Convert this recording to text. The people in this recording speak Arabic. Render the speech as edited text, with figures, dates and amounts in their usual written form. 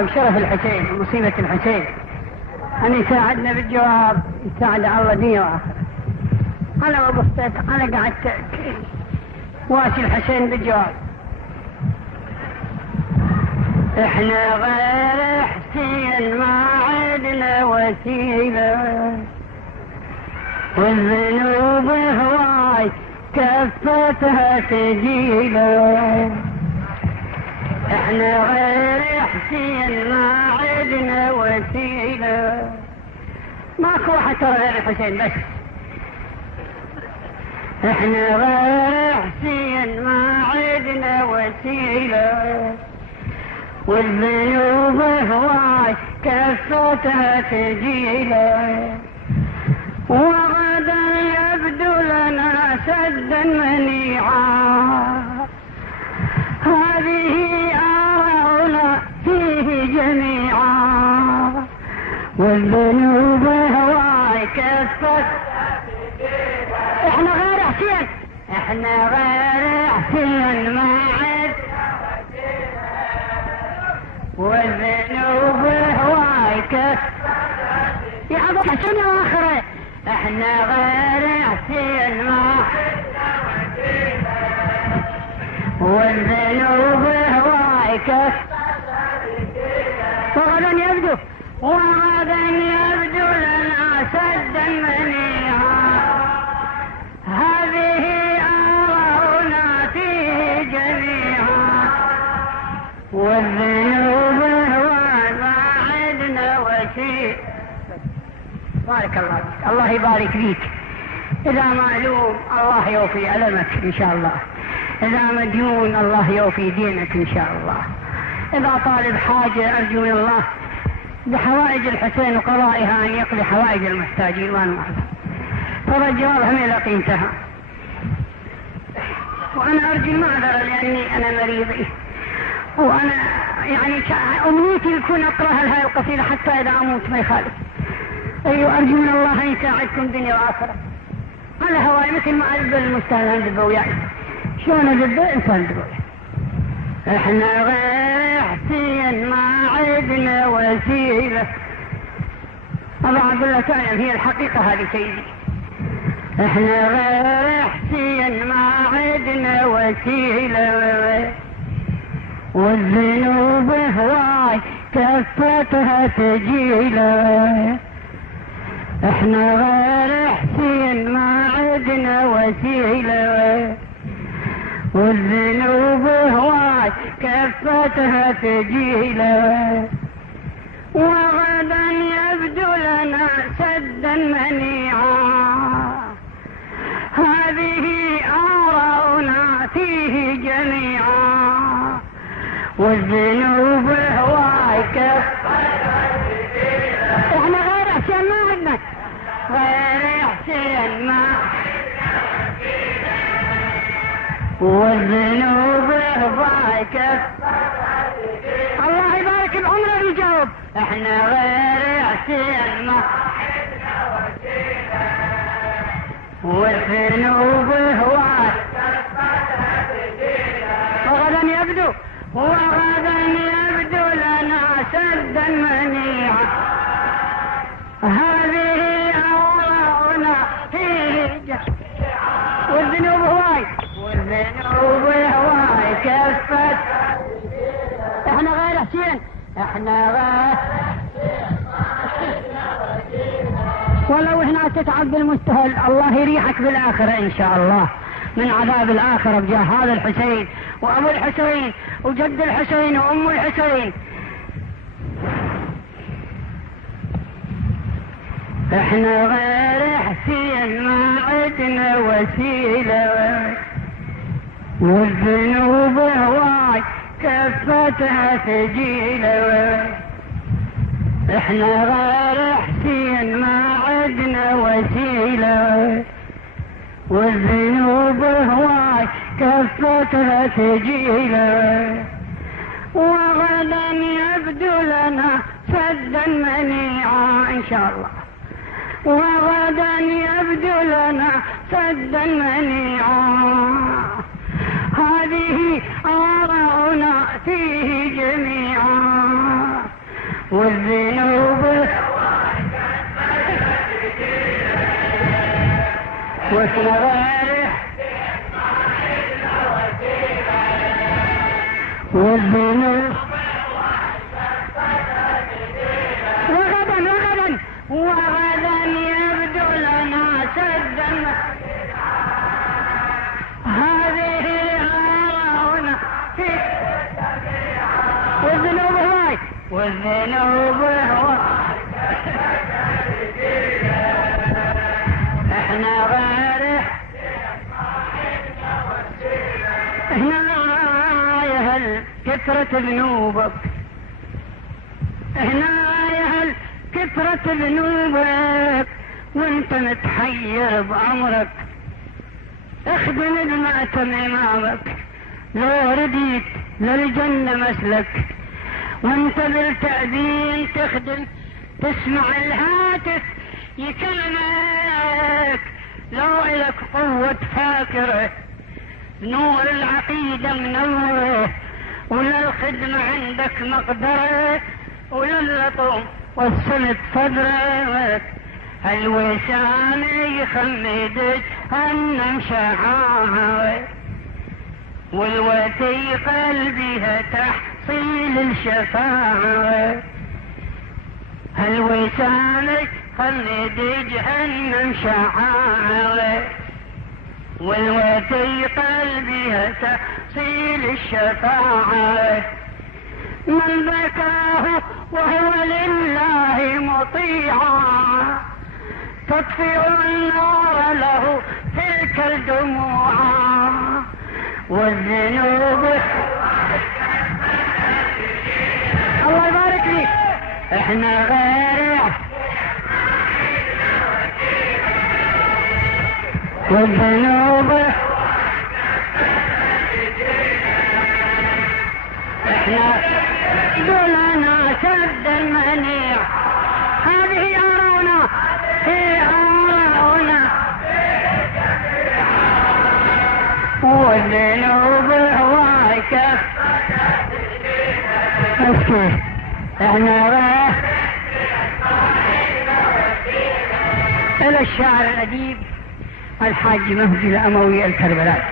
الجواب شرف الحسين ومصيبة الحسين أن يساعدنا بالجواب، يساعد الله دنيا وآخرة. أنا ما بصيت، أنا قعدت واسي الحسين بالجواب. إحنا غير حسين ما عدنا وسيلة، والذنوب هواي كفتها ثقيلة. احنا غير حسين ما عدنا وسيلة، ماكو واحد ترى غير الحسين بس. احنا غير حسين ما عدنا وسيلة، والذنوب هواي كفتها ثقيلة. وغدا يبدو لنا سدا منيعا، هذه آراؤنا فيه جميعا، والذنوب هواي كفت. احنا غير حسين، احنا غير حسين ما عد، والذنوب هواي كفت. يا ابو حسين واخره، احنا غير حسين ما والذنوب هواي كفت. وغدا يبدو، وغدا يبدو لنا سدا منيعا، هذه آراؤنا فيه جميعا، والذنوب هواي ما عدنا وشيء. بارك الله فيك، الله يبارك فيك. إذا معلوم الله يوفي ألمك إن شاء الله، إذا مديون الله يوفي دينك إن شاء الله، إذا طالب حاجة أرجو من الله بحوائج الحسين وقضائها أن يقضي حوائج المحتاجين والمعذور، فرجال هم إلى قيمتها. وأنا أرجو المعذرة لأني أنا مريض، وأنا يعني أمنيتي يكون أقرأ هذه القصيدة حتى إذا أموت ما يخالف. أيوة أرجو من الله أن يساعدكم دنيا وآخرة. على هواي مثل ما أدب المستهل أندب وياي، شلون أدب إنسان أدب. إحنا غير حسين ما عدنا وسيلة. أبا عبد الله تعلم هي الحقيقة هذه سيدي. إحنا غير حسين ما عدنا وسيلة، والذنوب هواي كفتها ثقيلة. احنا غير حسين ما عدنا وسيلة، والذنوب هواي كفتها ثقيلة. وغدا يبدو لنا سدا منيعا، هذه آراؤنا فيه جميعا، والذنوب هواي كفتها ثقيلة. احنا غير حسين ما عدنا، غير حسين ما، والذنوب هواي كفتها ثقيلة. الله يبارك بعمره ويجاوب. احنا غير حسين ما، والذنوب هواي كفتها ثقيلة. وغدا يبدو، وغدا يبدو لنا سدا منيعا، هذه آراؤنا فيه جميعا، والذنوب هواي، والذنوب هواي كفت. احنا غير حسين، احنا غير ولو هنا تتعب بالمستهل الله يريحك بالآخرة إن شاء الله من عذاب الآخرة بجاه هذا الحسين وأبو الحسين وجد الحسين وأم الحسين. احنا غير حسين ما عدنا وسيلة، والذنوب هواي كفتها ثقيلة. احنا غير حسين ما عدنا وسيلة، والذنوب هواي كفتها ثقيلة. وغدا يبدو لنا سدا منيعا إن شاء الله، وغدا يبدو لنا سدا منيعا، هذه آراؤنا فيه جميعا، واسم غيره والذنوب وغدا يبدو لنا سدا هذه آراؤنا والذنوب هواي والذنوب هواي احنا غيره احنا يا هل كثرة ذنوبك احنا يا هل كثرة ذنوبك وانت متحير بأمرك اخدم المأتم امامك لو رديت للجنة مسلك وانت بالتأذين تخدم تسمع الهاتف يكلمك لو إلك قوة فاكرة نور العقيدة منوره ولا الخدمة عندك مقدرة ولا اللطم وصلت صدرك الوسام يخمدك أن شعارك والوتي قلبها تحصيل الشفاعة الوسام خلد جهنم شعارك والوتي قلبها تحصيل الشفاعة من بكاه وهو لله مطيعا تطفئ النار له تلك الدموع والذنوب الله يبارك لي احنا غير والذنوب احنا دولنا سد المنيع هذه آراؤنا هي آراؤنا والذنوب هواك اسكي احنا راح الى الشاعر الأديب الحاج مهدي الأموي الكربلائي.